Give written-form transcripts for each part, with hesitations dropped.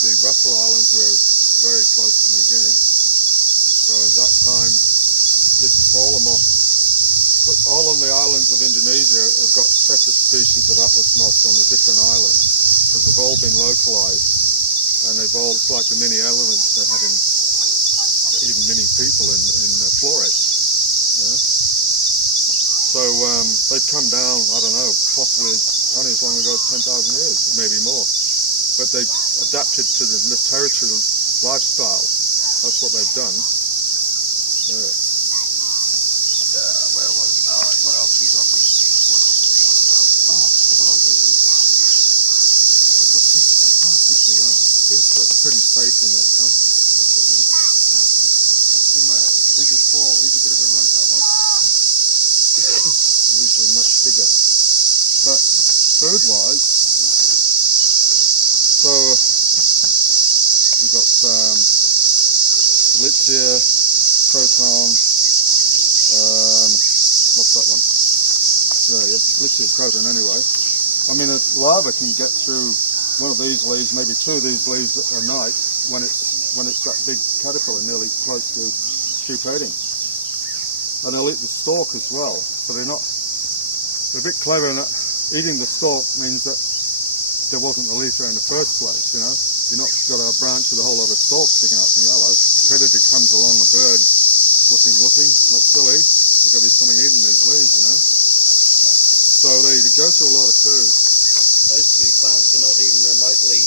the Wessel Islands were very close to New Guinea. So at that time, all on the islands of Indonesia have got separate species of atlas moths on the different islands because they've all been localized, and it's like the mini elements they had in even mini people in Flores. Yeah? So they've come down, I don't know, possibly only as long ago as 10,000 years, maybe more. But they've adapted to the territorial lifestyle. That's what they've done. Yeah. What else we got? What else do we want to know? What else are these? I'll pass this around. See, that's pretty safe in there now. What's that one? That's the male. These are small. He's a bit of a runt, that one. These are much bigger. But food-wise, so we've got Litzia, Croton, what's that one? Yeah, Litzia Croton anyway. I mean, a larva can get through one of these leaves, maybe two of these leaves a night when it's that big caterpillar nearly close to pupating. And they'll eat the stalk as well, so they're a bit clever in that eating the stalk means that there wasn't a leaf there in the first place, you know. You're not got a branch with a whole lot of stalk sticking out from yellow. Predator comes along, a bird, looking, not silly. There's got to be something eating these leaves, you know. So they go through a lot of food. Those three plants are not even remotely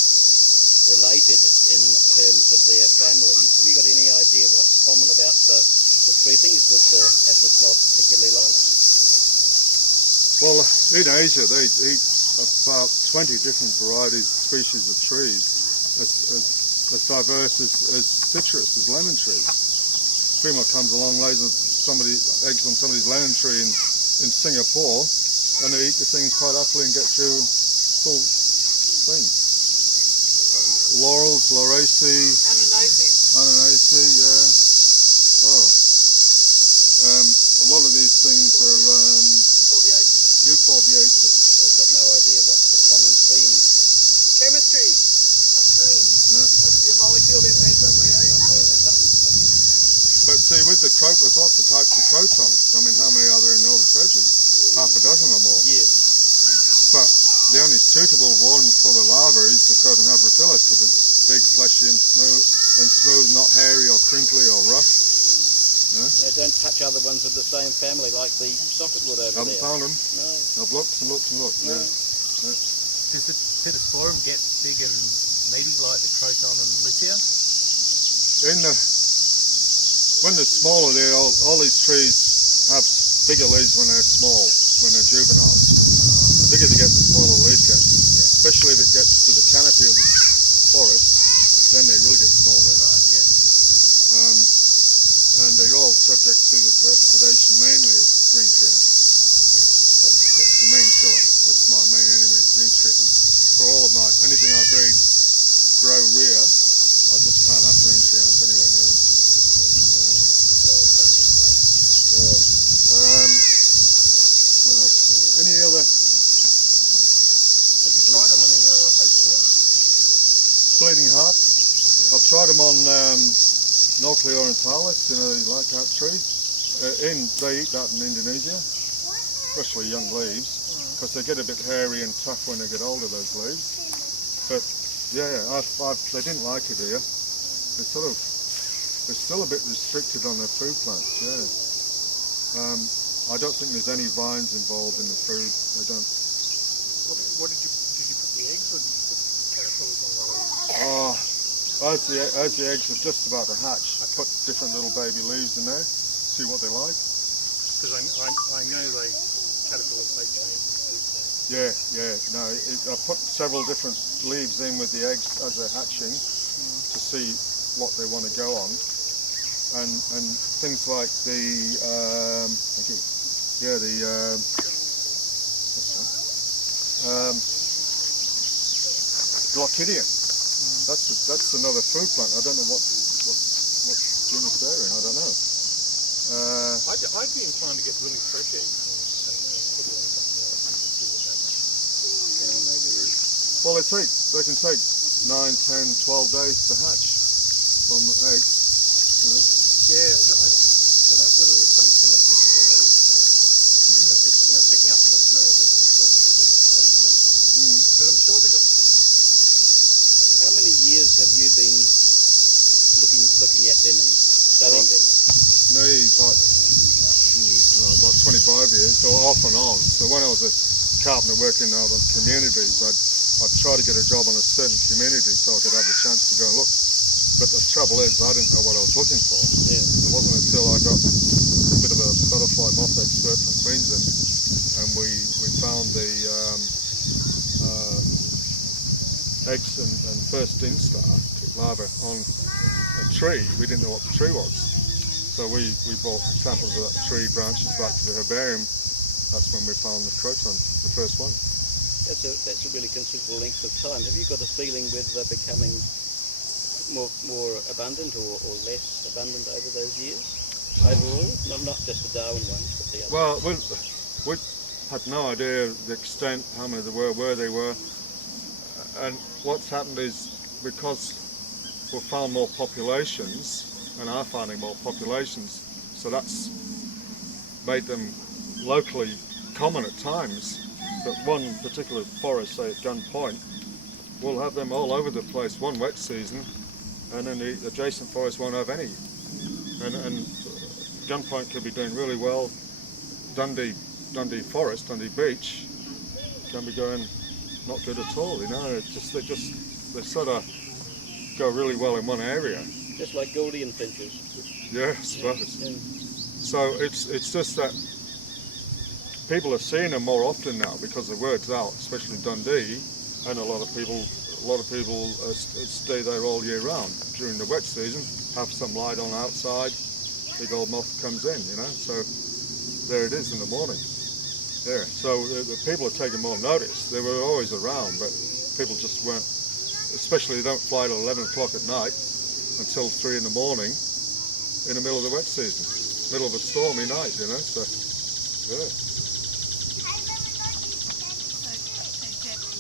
related in terms of their families. Have you got any idea what's common about the three things that the atlas moth particularly likes? Well, in Asia they eat about 20 different varieties, species of trees, as diverse as citrus, as lemon trees. Female comes along, lays eggs on somebody's lemon tree in Singapore, and they eat the things quite happily and get through full thing. Laurels, Lauraceae, Ananaceae, yeah. Oh. A lot of these things are Euphorbiaceae. They've got no idea what's the common theme. Chemistry. Must be a molecule in there somewhere, eh? But see, with lots of types of crotons, I mean, how many are there in all the churches? Half a dozen or more. Yes. But the only suitable one for the larva is the Croton habrophilus, because it's big, fleshy, and smooth, not hairy or crinkly or rough. Yeah? They don't touch other ones of the same family like the socketwood over Haven't there. found them. No. I've looked and looked and looked. No. Yeah. Does the Pittosporum get big and meaty like the Croton and Litzia? When they're smaller, all these trees have bigger leaves when they're small, when they're juveniles. The bigger they get, the smaller the leaf gets. Yeah. Especially if it gets to the canopy of the forest, then they really get small leaves. Right, yeah. And they're all subject to the predation mainly of green tree ants. Yes. That's the main killer. That's my main enemy, green tree ants. For all of anything I breed, grow, rear, I just can't have green tree ants anywhere near them. What else? Any other? Have you tried them on any other host plants? Bleeding heart. I've tried them on Nauclea orientalis, you know, like that tree. They eat that in Indonesia, especially young leaves, because they get a bit hairy and tough when they get older, those leaves. But yeah, they didn't like it here. They're still a bit restricted on their food plants, yeah. I don't think there's any vines involved in the food. They don't. What did you put the eggs or did you put caterpillars on the leaves? As the eggs are just about to hatch, I put different little baby leaves in there, see what they like. Because I know caterpillars hate changing food plants. Yeah. No, I put several different leaves in with the eggs as they're hatching to see what they want to go on. And things like Glaucidia. That's another food plant. I don't know what genus they're in. I don't know. I'd be inclined to get really fresh eggs and put it on something else and see what happens. Maybe there's... Well, they take they can take 9, 10, 12 days to hatch from the egg. You know. Yeah, whether there's some chemistry still there, of just picking up on the smell of the toast plant. Because I'm sure they've got. How many years have you been looking at them and studying them? Me, about 25 years, so off and on. So when I was a carpenter working out on communities, I'd try to get a job on a certain community so I could have a chance to go and look. But the trouble is, I didn't know what I was looking for. Yeah. It wasn't until I got a bit of a butterfly moth expert from Queensland, and we found the eggs and first instar larvae on a tree. We didn't know what the tree was. So we brought samples of that tree branches back to the herbarium. That's when we found the croton, the first one. That's a really considerable length of time. Have you got a feeling whether they're becoming more abundant or less abundant over those years? Overall? Not just the Darwin ones, but the others. Well, we had no idea the extent, how many there were, where they were. And what's happened is, because we've found more populations, and are finding more populations, so that's made them locally common at times. But one particular forest, say at Gun Point, will have them all over the place one wet season, and then the adjacent forest won't have any. And Gun Point could be doing really well. Dundee Forest, Dundee Beach, can be going not good at all. You know, they sort of go really well in one area. Just like Gordian finches. Yeah, I suppose. Yeah. So it's just that people are seeing them more often now because the word's out, especially Dundee, and a lot of people stay there all year round. During the wet season, have some light on outside, big old moth comes in, you know. So there it is in the morning. There. So the people are taking more notice. They were always around, but people just weren't. Especially they don't fly till 11 o'clock at night until 3 in the morning in the middle of the wet season, middle of a stormy night, you know. So yeah.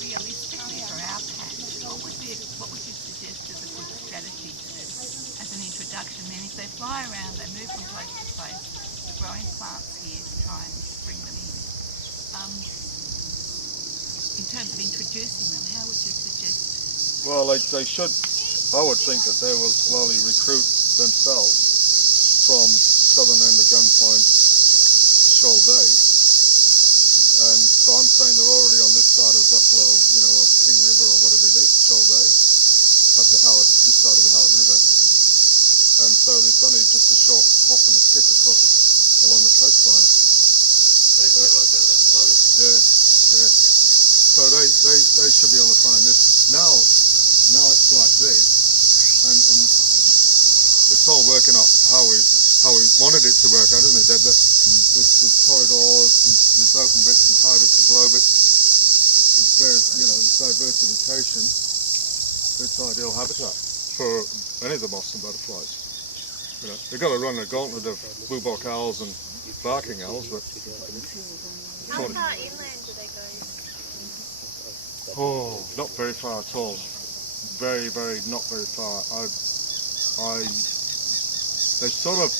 Realistically for our patch, what would you suggest as a good strategy as an introduction? Then if they fly around, they move from place to place, we're growing plants here to try and bring them in. In terms of introducing them, how would you suggest? Well, they should. I would think that they will slowly recruit themselves from southern end of Gun Point, Shoal Bay, and so I'm saying they're already on this side of Buffalo, you know, of King River or whatever it is, Shoal Bay, at this side of the Howard River, and so it's only just a short hop and a skip across along the coastline. I didn't realise they were that close. Yeah. So they should be able to find this. Now it's like this, and it's all working out how we wanted it to work out, isn't it, Deb? There's corridors, there's open bits, there's high bits, there's low bits. There's diversification. It's ideal habitat for any of the moths and butterflies. You know, they've got to run a gauntlet of bluebok owls and barking owls, but How far inland do they go? not very far at all. Very, not very far. They sort of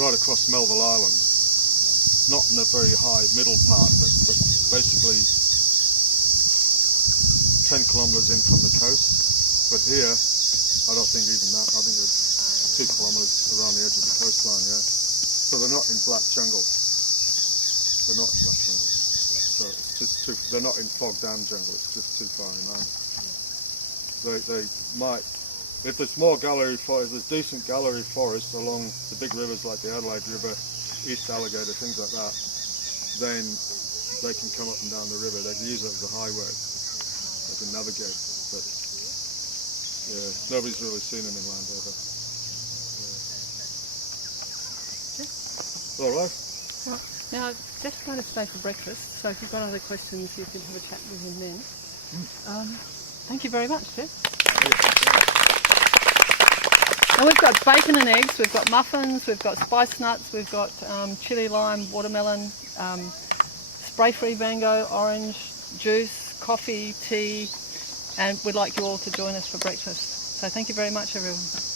right across Melville Island, not in a very high middle part, but basically 10 kilometres in from the coast. But here, I don't think even that. I think it's 2 kilometres around the edge of the coastline. Yeah. So they're not in black jungle. They're not in black jungle. So it's just too. They're not in fog dam jungle. It's just too far inland. They might. If there's more gallery forest, there's decent gallery forests along the big rivers like the Adelaide River, East Alligator, things like that, then they can come up and down the river. They can use it as a highway. They can navigate. But yeah, nobody's really seen them inland ever. Yeah. All right. Now, Jeff's going to stay for breakfast, so if you've got other questions, you can have a chat with him then. Thank you very much, Jeff. And we've got bacon and eggs, we've got muffins, we've got spice nuts, we've got chili lime, watermelon, spray-free mango, orange, juice, coffee, tea, and we'd like you all to join us for breakfast. So thank you very much, everyone.